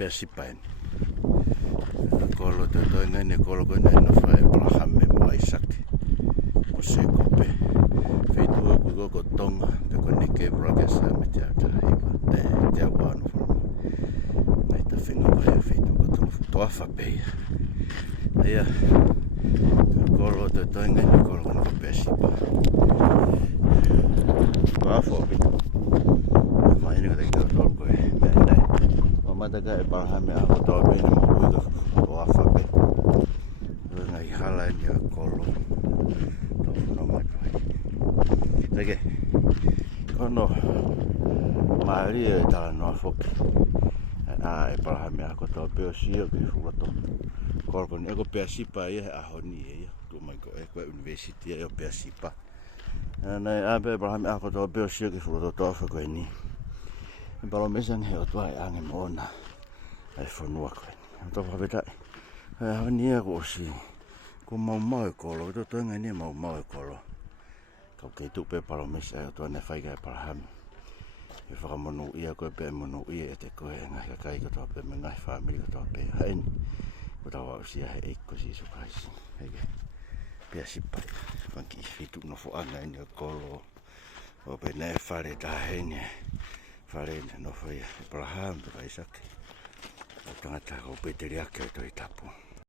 Pesipain. Kolo te toinga ne kolo ko ne no fa Abraham me mo Isaac. O se kope. Fitu ko ko tonga te ko ne ke broke sa me te ata hiwa. Te wan fo. Mai ta finga vai fitu ko to fa pe. Ia. Kolo te toinga ne kolo ko pesipa. Pa fo. Mai ne ko to ko me dai. Mataka Abraham me ako to be ni mo to afa be. Ngai hala ni kolo. To no mai. Lege. Kono mari ta no fo. Abraham me ako to be si o ke fu to. Kolo ni ko pe si pa ia a honi ia. To mai ko e ko university ia pe si pa. Na Abraham ako to be si o ke fu to afa ko ni. Pero mesang he o tua ange mona ai fonua ko. To fa beta. Ni ko si ko mau ko lo to nga ni mau ko lo. Ko ke tu pe para mesa to na fai ga para ham. E fa monu ia ko pe monu ia te ko nga ka ko to pe nga family ko to pe. Hain. Ko ta wa si e ko si surprise. Hege. Pe si pa. Fanki fitu no fo anga ni ko lo. O pe na fare da hene. Fare no foi Abraham, Isaac. O tangata o peteriake to itapu.